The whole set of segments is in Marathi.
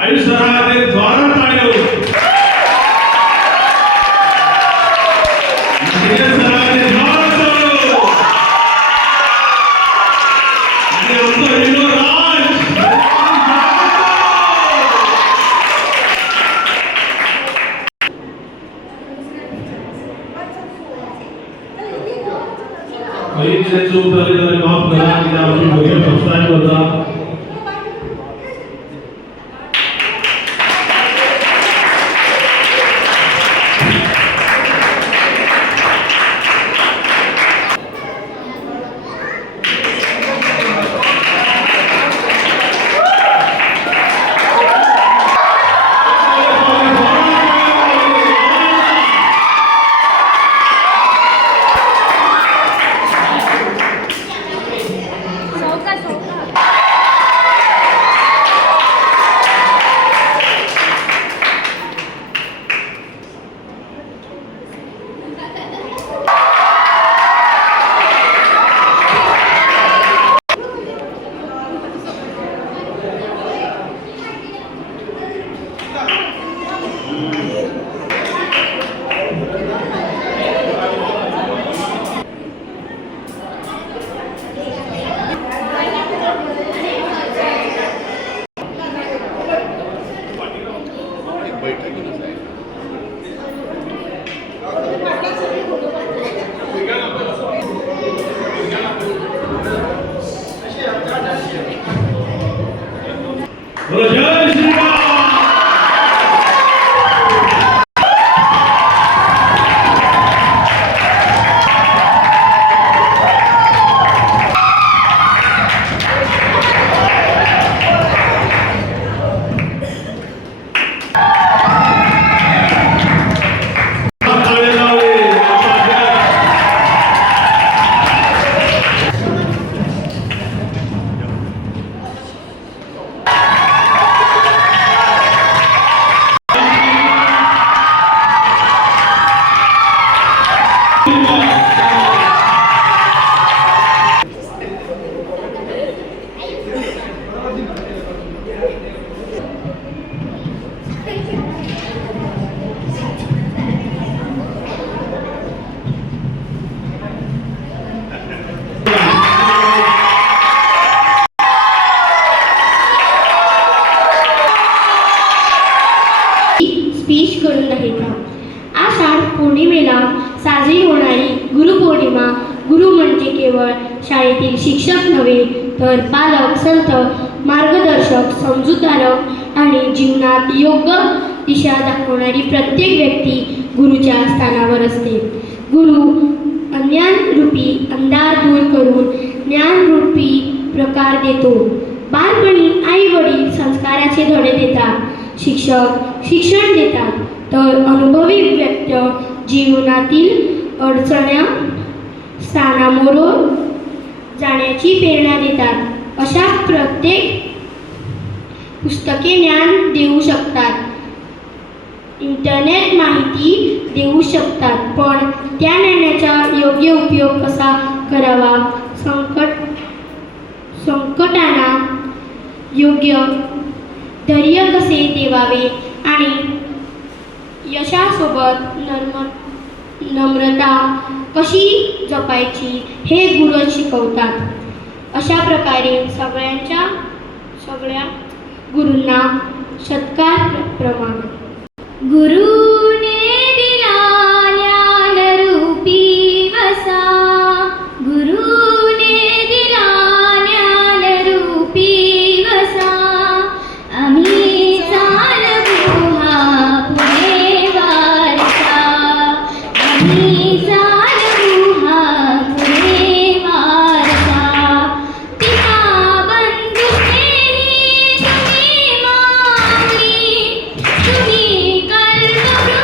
आयुष्यात जोरात ताळी होऊ माफ करा की आमची भव्य संस्थान होता स्पीच करून नाही का? आषाढ पौर्णिमेला साजरी होणारी गुरुपौर्णिमा, गुरु म्हणजे केवळ शाळेतील शिक्षक नव्हे तर पालक, संत, मार्गदर्शक, समजूतदारक आणि जीवनात योग्य दिशा दाखवणारी प्रत्येक व्यक्ती गुरुच्या स्थानावर असते. गुरु अज्ञानरूपी अंधार दूर करून ज्ञानरूपी प्रकाश देतो. बालपणी आई वडील संस्काराचे धडे देतात, शिक्षक शिक्षण देतात, तर अनुभवी व्यक्ती जीवनातील अडचण्या सामोरं जाण्याची प्रेरणा देतात. अशा प्रत्येक पुस्तके ज्ञान देऊ शकतात, इंटरनेट माहिती देऊ शकतात, पण त्या ज्ञानाचा योग्य उपयोग कसा करावा, संकटांना योग्य धैर्य कसे देवावे आणि यशासोबत नम्रता कशी जपायची हे गुरु शिकवतात. अशा प्रकारे सगळ्या गुरूंना सत्कार प्रमाण. गुरुने दिला ज्ञानरूपी वसा, गुरुने दिला ज्ञानरूपी वसा, आम्ही चालवू हा पुढे वारसा, आम्ही चालवू हा पुढे वारसा. पिता बंधू स्नेही तुम्ही माऊली, तुम्ही कल्पवृक्ष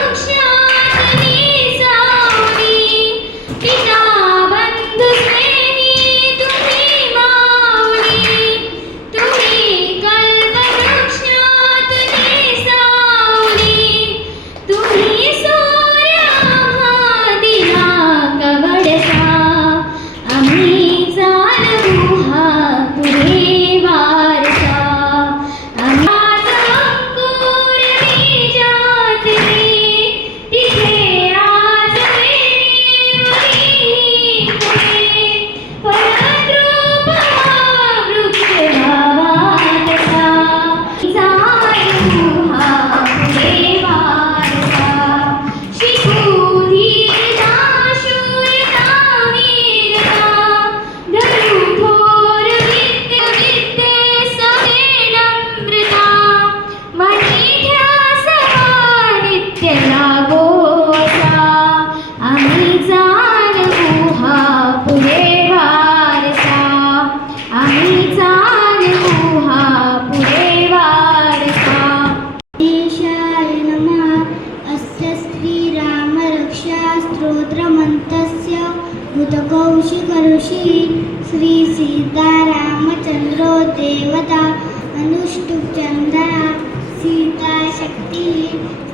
देवता अनुष्टुप चंद्रा सीता शक्ती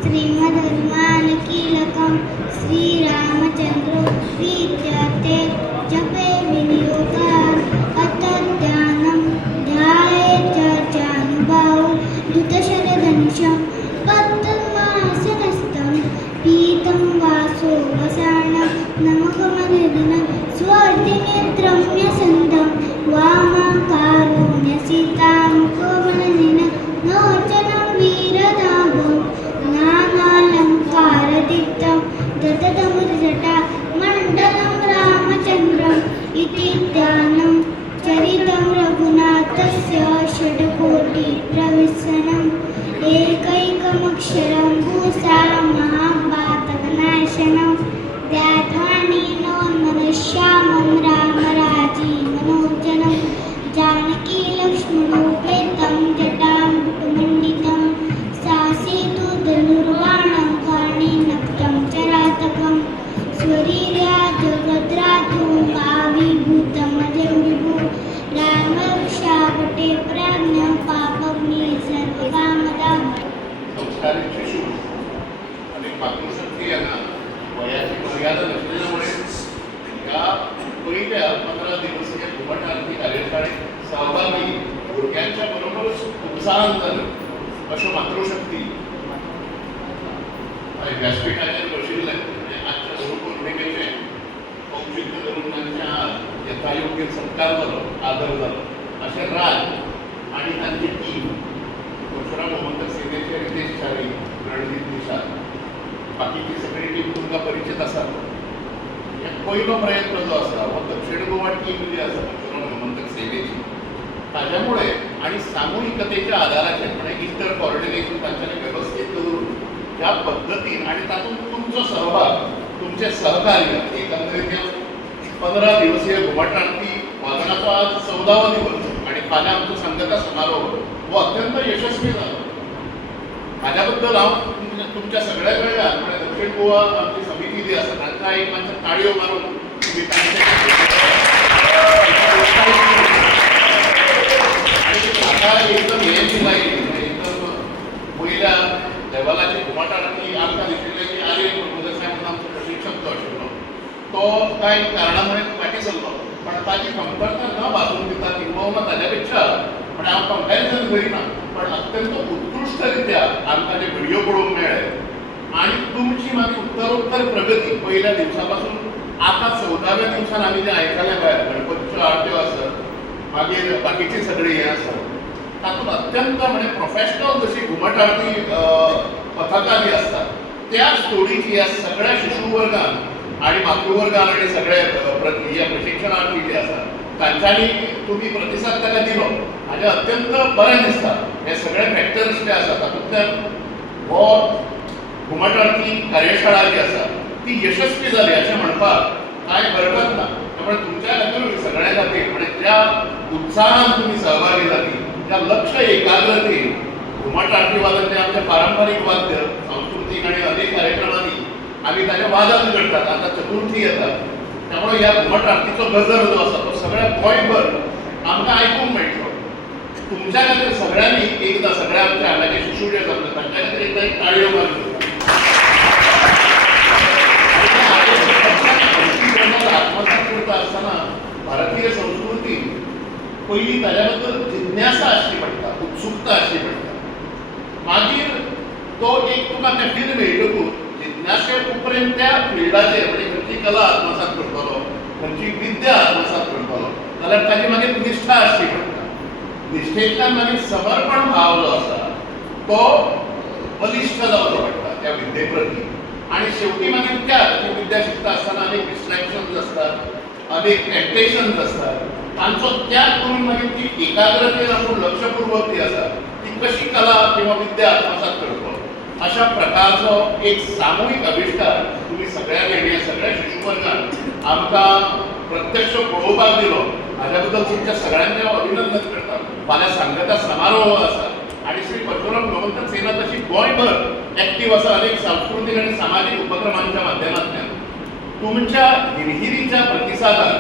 श्रीमदर्मानकीलकं श्रीरामचंद्रो प्रीत्यते जपे विनियोगात् अतध्यानं ध्यायेत् चर्चानुभाव दुतशरधनुषं पद्ममासनस्थं पीतं वासो वसानं नमकमनिर्दिनं स्वर्तिनेत्रं न्यसन्तं वामाकारुण्यसीतां कोमलनिनं नोचनं वीरदाभं नानालङ्कारदीप्तं दतधमुर्जटा मण्डलं रामचन्द्रम् इति ध्यानं चरितं रघुनाथस्य षड्कोटिप्रविशनम् एकैकमक्षरं भूषा महापातकनाशनं ध्यात्वानीनोन्मनश्यामं रामराजीवनोज्जनं जानकी लक्ष्मणोपेतं जटां कुटुमण्डितं सासेतु धनुर्बाणं कर्णेनक्तं चरातकं स्वरीर्या जगद्रातु आविर्भूतमजं विभु रामवृषापटे प्राज्ञ पापग्नि सर्वकामदा संस्कारित शिशु आणि मातृशक्ती यांना वयाची मर्यादा नसल्यामुळे या पहिल्या 15 दिवसीय घुमट आरती कार्यशाळेत सहभागी भुरग्यांच्या बरोबरच उत्साहांतर अशा मातृशक्ती व्यासपीठाचेर बशिल्ले आणि आजच्या गुरुपौर्णिमेचे औचित्य धरून त्यांच्या यथायोग्य सत्कार जालो आदर जालो असे राज आणि तांची टीम परशुराम गोमंतक सेनेचे रितेश चारी रणजित निशाद बाकीची सगळी टीम तुमकां परिचित आसा पहिलो प्रयत्न जो आसा हो दक्षिण गोवा टीम जी आसा परशुराम गोमंतक सेनेची ताज्यामुळे आणि सामुहिकतेच्या आधाराचेर म्हणजे इंटर कॉर्डिनेशन तांच्यानी व्यवस्थित करून ह्या पद्धतीन आणि तातूंत तुमचो सहभाग तुमचे सहकार्य एकंदरीत 15 दिवसीय घुमट आरती वादनाचो आज 14वो दिवस आणि फाल्यां आमचो सांगता समारोह हो अत्यंत यशस्वी जालो हाज्या बद्दल हांव तुमच्या सगळ्या कडल्यान म्हणजे दक्षिण गोवा आमची समिती जी आसा तांकां एक मातशें ताळयो मारून तुमी तांचे म्हाका एकदम हें दिलाय एकदम वयल्या लेवलाची घुमट आरती आमकां दिशिल्लें की आर्य प्रभुदेसाय म्हणून आमचो प्रशिक्षक जो आशिल्लो तो कांय कारणामुळे फाटीं सरलो पण ताची कमतरता न भासून दिता किंवा ताज्या पेक्षा म्हणजे हांव कंपॅरिजन करिना पण अत्यंत उत्कृष्टरित्या आमकां जे व्हिडिओ पळोवंक मेळ्ळे आणि तुमची मागीर उत्तरोत्तर प्रगती पहिल्या दिवसापासून आता 14व्या दिवसान आमी जे आयकल्या भायर गणपतीच्यो आरत्यो आसत मागीर बाकीची सगळी हें आसा तातूंत अत्यंत म्हणजे प्रोफेशनल जशी घुमट आरती पथकां जी आसतात त्या स्टोरीची ह्या सगळ्या शिशु वर्गान आणि मातृवर्गान आणि सगळे ह्या प्रशिक्षणार्थी जे आसा तांच्यांनी तुम्ही प्रतिसाद ताका दिलो हाजें अत्यंत बरें दिसता हे सगळे फॅक्टर्स जे आसा तातूंतल्यान हो घुमट आरती कार्यशाळा जी आसा ती यशस्वी जाली अशें म्हणपाक कांय हरकत ना त्यामुळे तुमच्या खातीर सगळ्यां खातीर म्हणजे ज्या उत्साहान तुमी सहभागी जाली त्या लक्ष एकाग्रतेन घुमट आरती वादन जे आमचे पारंपारीक वाद्य सांस्कृतीक आणि अनेक कार्यक्रमांनी आम्ही ताचें वादन करतात आता चतुर्थी येता त्यामुळे ह्या घुमट आरतीचो गजर जो आसा तो सगळ्या गोंयभर आमकां आयकूंक मेळटलो तुमच्या खातीर सगळ्यांनी एकदां सगळ्या आमच्या हांगाचे शिशु जे आसा तांच्या खातीर एकदां एक ताळयो मारल्यो आत्मसात करता आसतना भारतीय संस्कृतीन पयलीं ताज्या बद्दल जिज्ञासा आसची पडटा उत्सुकता आसची पडटा मागीर तो एक तुका तें फील मेळटकूच जिज्ञासे उपरांत त्या फिल्डाचेर म्हणजे खंयची कला आत्मसात करतलो खंयची विद्या आत्मसात करतलो जाल्यार ताची मागीर निश्ठा आसची पडटा निश्ठेंतल्यान मागीर समर्पण भाव जो आसा तो बलिश्ठ जावचो पडटा त्या विद्ये प्रती आणि शेवटी मागीर त्या विद्या शिकता आसतना अनेक डिस्ट्रॅक्शन्स आसतात अनेक टेम्पटेशन्स असतात तांचो त्याग करून मागीर ती एकाग्रतेन आपूण लक्षपूर्वक ती आसा ती कशी कला किंवा विद्या आत्मसात करतलो अशा प्रकारचो एक सामूहिक आविष्कार तुम्ही सगळ्यांनी सगळ्या शिशुवर्गान आमकां प्रत्यक्ष पळोवपाक दिलो हाज्या बद्दल तुमच्या सगळ्यांचे हांव अभिनंदन करता फाल्यां सांगता समारोह आसा आणि श्री परशुराम गोमंतक सेना तशी गोंयभर ऍक्टिव्ह आसा अनेक सांस्कृतिक आणि सामाजिक उपक्रमांच्या माध्यमांतल्यान तुमच्या हिरहिरीच्या प्रतिसादान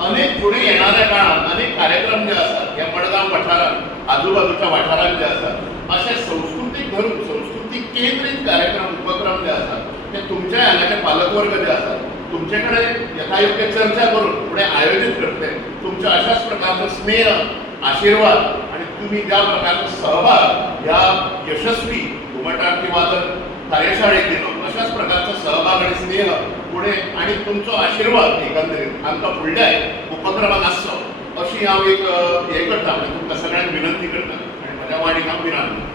अनेक पुढे येणाऱ्या काळात अनेक कार्यक्रम जे असतात या मडगाव वाठारात आजूबाजूच्या वाठारात जे असतात असे संस्कृतीक धरून संस्कृतीक केंद्रित कार्यक्रम उपक्रम जे असतात ते तुमच्या हांगाचे पालकवर्ग जे असतात तुमच्याकडे यथायोग्य चर्चा करून पुढे आयोजित करते तुमच्या अशाच प्रकारचा स्नेह आशीर्वाद आणि तुम्ही ज्या प्रकारचा सहभाग या यशस्वी घुमट आरती वादन कार्यशाळेत दिलो अशाच प्रकारचा सहभाग आणि स्नेह पुढे आणि तुमचो आशीर्वाद एकंदरीत आमकां फुडल्या उपक्रमाक आसचो अशी हांव एक हे करता म्हणजे तुमकां सगळ्यांक विनंती करता आणि म्हज्या वाणीक हांव विराम दिता.